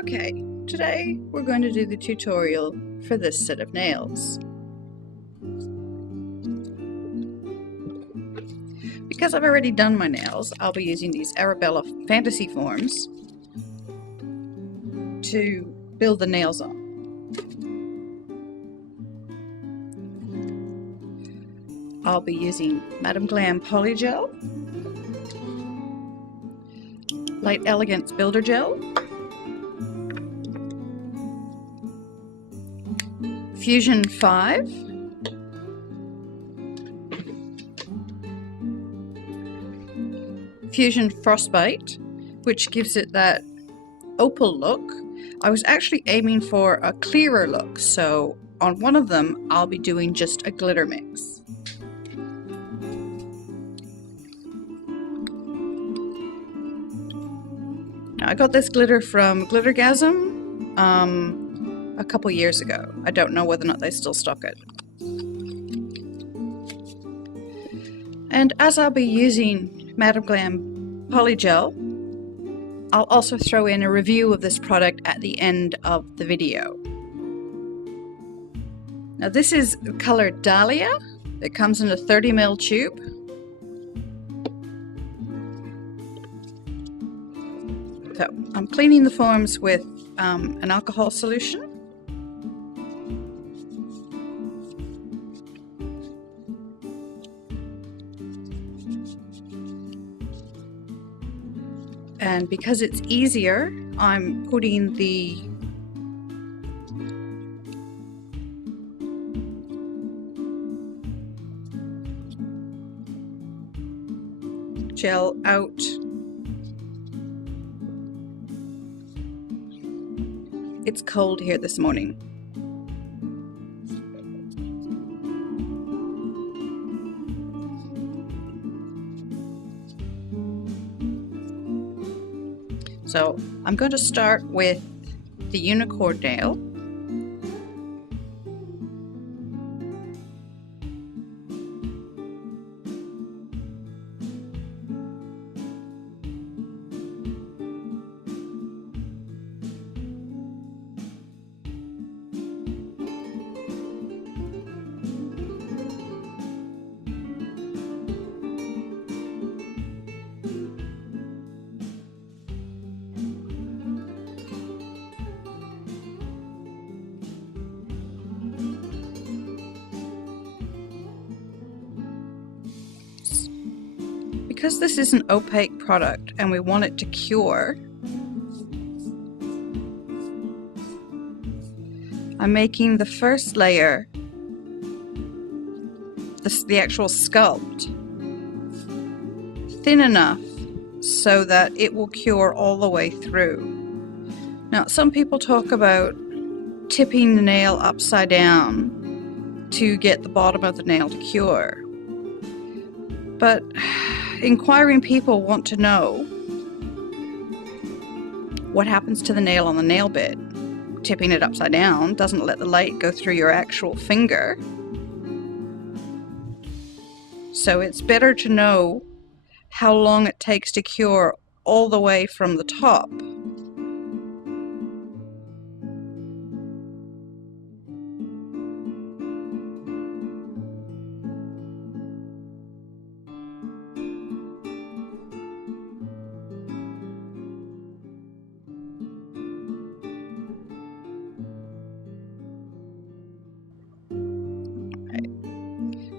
Okay, today we're going to do the tutorial for this set of nails. Because I've already done my nails, I'll be using these Arabella fantasy forms to build the nails on. I'll be using Madam Glam Polygel, Light Elegance Builder Gel, Fusion 5, Fusion Frostbite, which gives it that opal look. I was actually aiming for a clearer look, so on one of them I'll be doing just a glitter mix. Now, I got this glitter from Glittergasm a couple years ago. I don't know whether or not they still stock it. And as I'll be using Madam Glam Polygel, I'll also throw in a review of this product at the end of the video. Now this is color Dahlia. It comes in a 30 ml tube. So I'm cleaning the forms with an alcohol solution. And because it's easier, I'm putting the gel out It's cold here this morning. So I'm going to start with the unicorn nail. Because this is an opaque product and we want it to cure, I'm making the first layer, the actual sculpt, thin enough so that it will cure all the way through. Now, some people talk about tipping the nail upside down to get the bottom of the nail to cure, but inquiring people want to know what happens to the nail on the nail bed. Tipping it upside down doesn't let the light go through your actual finger. So it's better to know how long it takes to cure all the way from the top.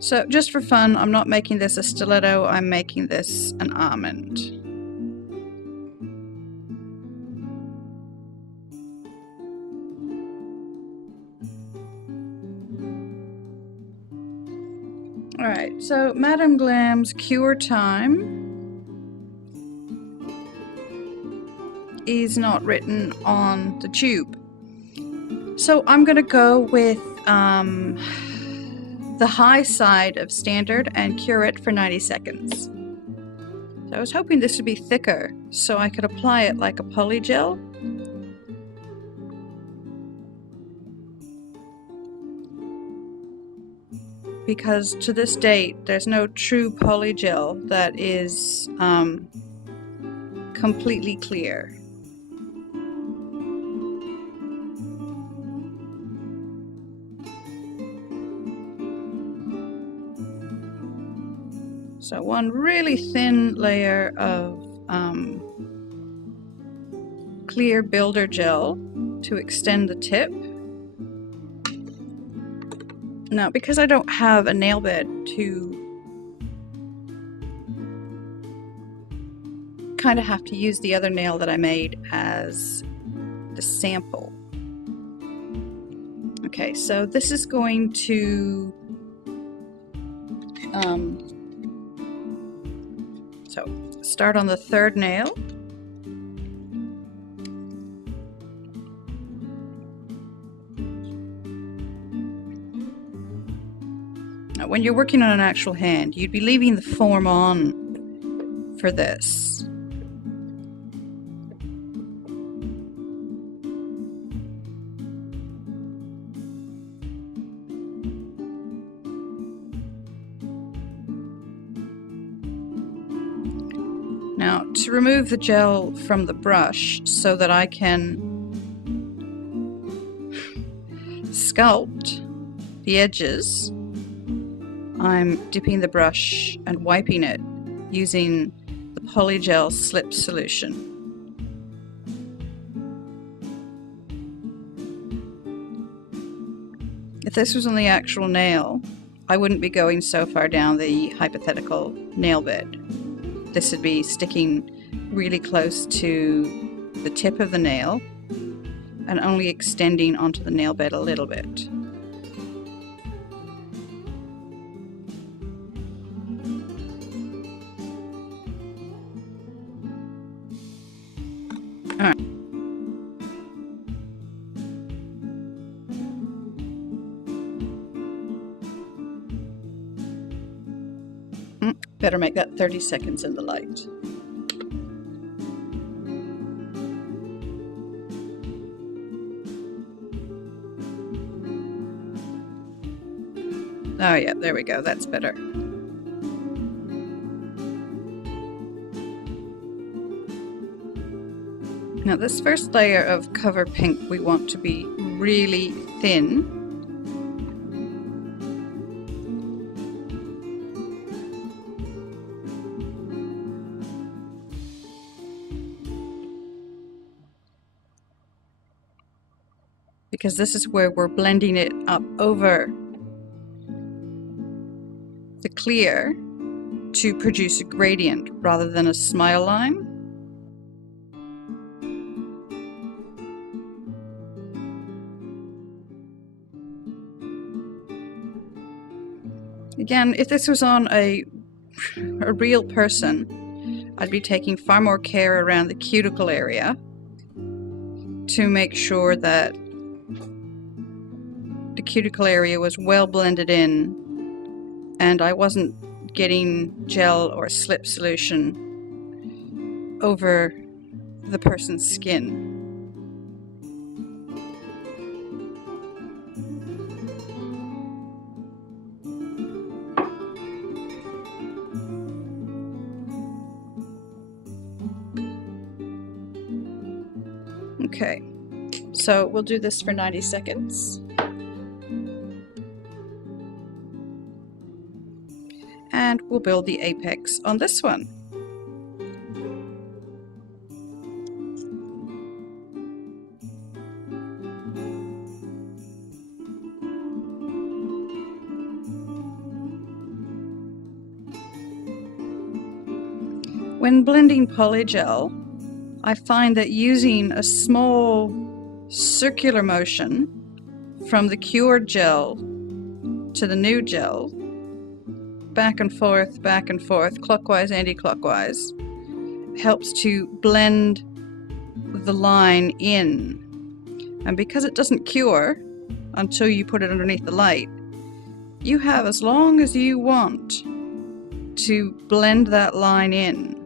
So just for fun, I'm not making this a stiletto, I'm making this an almond. Alright, so Madam Glam's cure time is not written on the tube. So I'm going to go with the high side of standard and cure it for 90 seconds. So I was hoping this would be thicker so I could apply it like a polygel. Because to this date there's no true polygel that is completely clear. So one really thin layer of clear builder gel to extend the tip. Now, because I don't have a nail bed to kind of have to use the other nail that I made as the sample. Okay, so this is going to so start on the third nail. Now, when you're working on an actual hand, you'd be leaving the form on for this. Now, to remove the gel from the brush so that I can sculpt the edges, I'm dipping the brush and wiping it using the polygel slip solution. If this was on the actual nail, I wouldn't be going so far down the hypothetical nail bed. This would be sticking really close to the tip of the nail and only extending onto the nail bed a little bit. All right. Better make that 30 seconds in the light. Oh yeah, there we go, that's better. Now this first layer of cover pink we want to be really thin. Because this is where we're blending it up over the clear to produce a gradient rather than a smile line. Again, if this was on a real person, I'd be taking far more care around the cuticle area to make sure that the cuticle area was well blended in and I wasn't getting gel or slip solution over the person's skin. Okay, so we'll do this for 90 seconds. And we'll build the apex on this one. When blending polygel, I find that using a small circular motion from the cured gel to the new gel, back and forth, clockwise, anti-clockwise, helps to blend the line in. And because it doesn't cure until you put it underneath the light, you have as long as you want to blend that line in.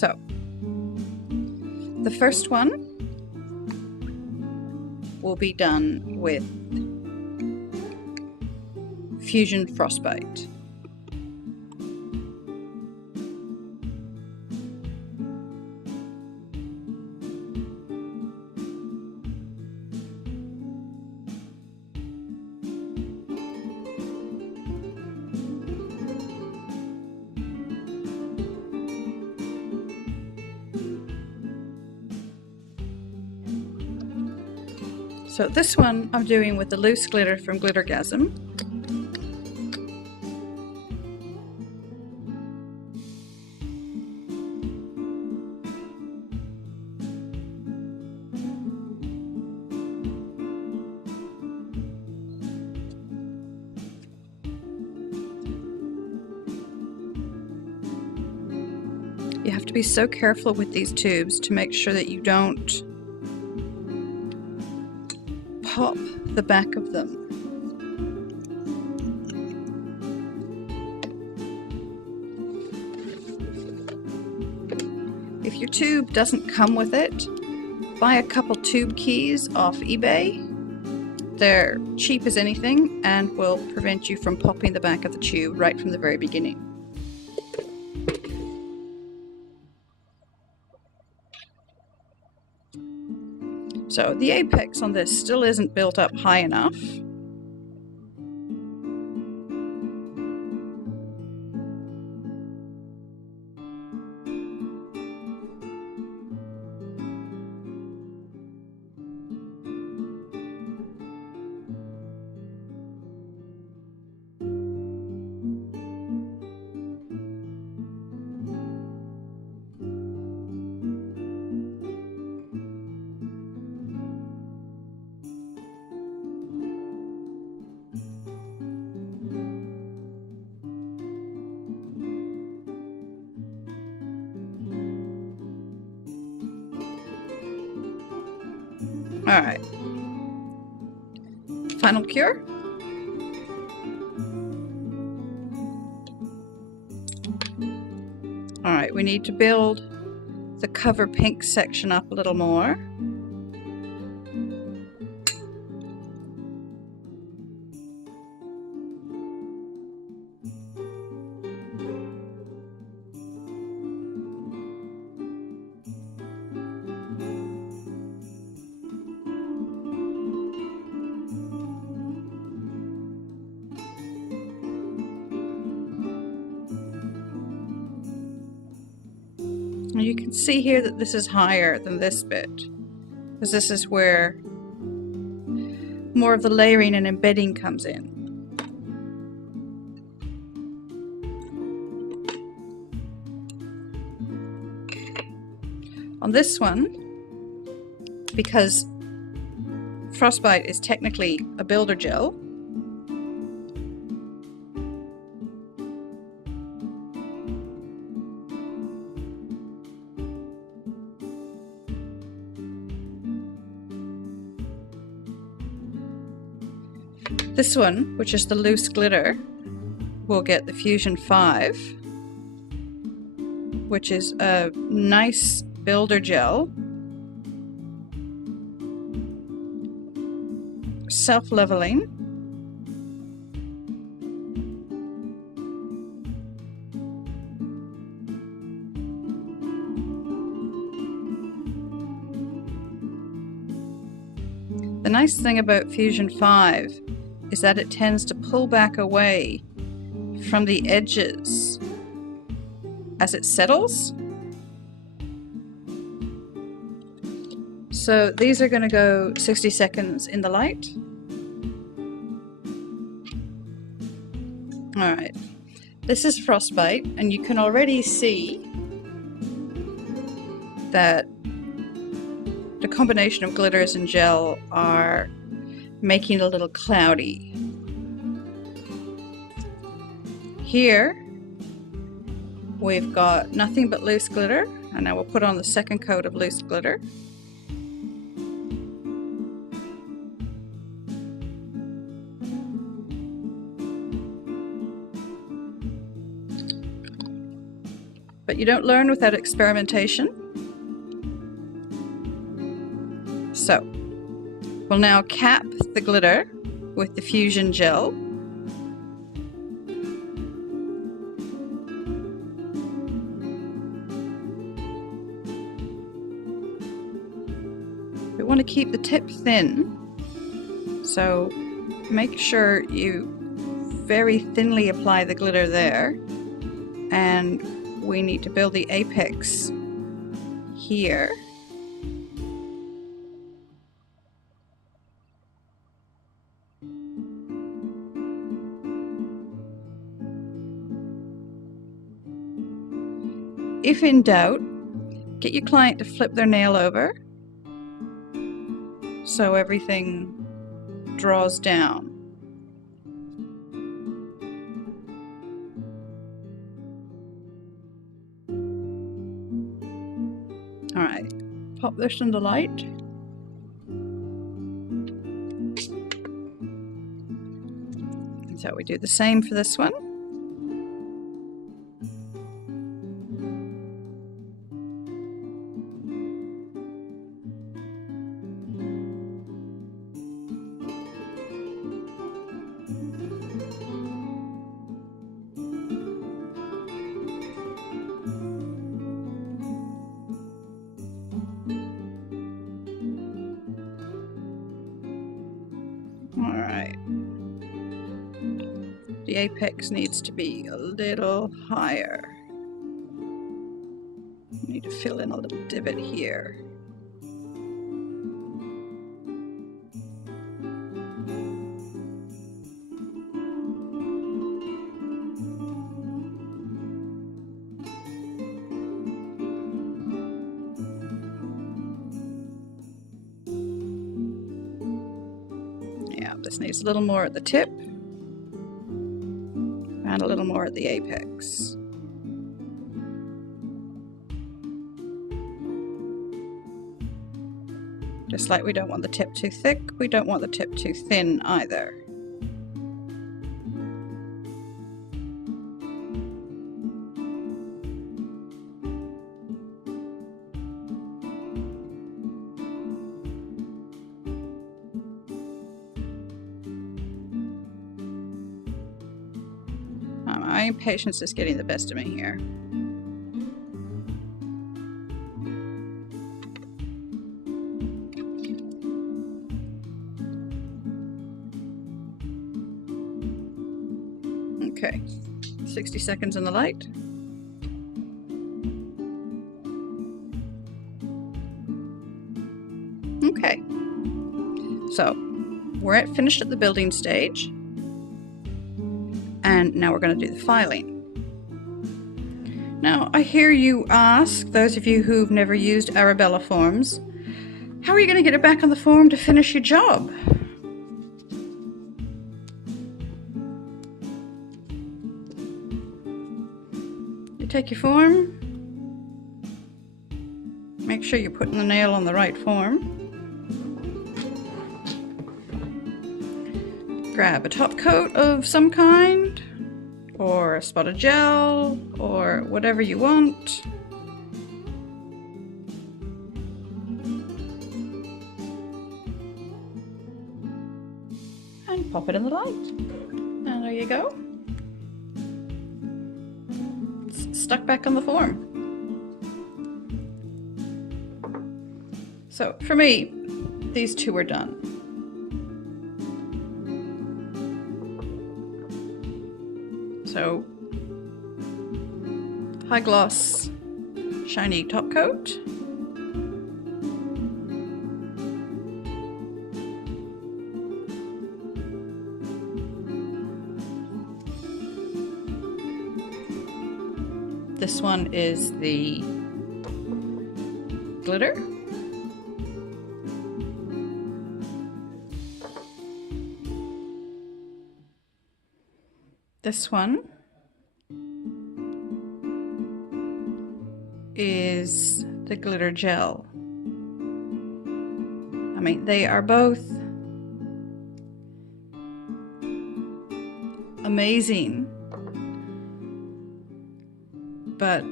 So, the first one will be done with Fusion Frostbite. So this one I'm doing with the loose glitter from Glittergasm. You have to be so careful with these tubes to make sure that you don't pop the back of them. If your tube doesn't come with it, buy a couple tube keys off eBay. They're cheap as anything and will prevent you from popping the back of the tube right from the very beginning. So the apex on this still isn't built up high enough. Alright. Final cure. Alright, we need to build the cover pink section up a little more. And you can see here that this is higher than this bit, because this is where more of the layering and embedding comes in. On this one, because Frostbite is technically a builder gel, this one, which is the loose glitter, will get the Fusion 5, which is a nice builder gel, self-leveling, the nice thing about Fusion 5 is that it tends to pull back away from the edges as it settles. So these are going to go 60 seconds in the light. Alright, this is Frostbite, and you can already see that the combination of glitters and gel are making it a little cloudy. Here we've got nothing but loose glitter, and now we'll put on the second coat of loose glitter. But you don't learn without experimentation. So, we'll now cap the glitter with the fusion gel. We want to keep the tip thin, so make sure you very thinly apply the glitter there, and we need to build the apex here. If in doubt, get your client to flip their nail over so everything draws down. All right, pop this in the light. So we do the same for this one. All right. The apex needs to be a little higher. We need to fill in a little divot here. Yeah, this needs a little more at the tip and a little more at the apex. Just like we don't want the tip too thick, we don't want the tip too thin either. My impatience is getting the best of me here. Okay, 60 seconds in the light. Okay, so we're finished at the building stage. And now we're going to do the filing. Now, I hear you ask, those of you who've never used Arabella forms, how are you going to get it back on the form to finish your job? You take your form, make sure you're putting the nail on the right form. Grab a top coat of some kind, or a spot of gel, or whatever you want. And pop it in the light. And there you go. It's stuck back on the form. So for me, these two are done. So, high gloss, shiny top coat. This one is the glitter. This one is the glitter gel. I mean, they are both amazing, but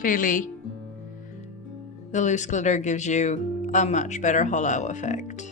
clearly the loose glitter gives you a much better holo effect.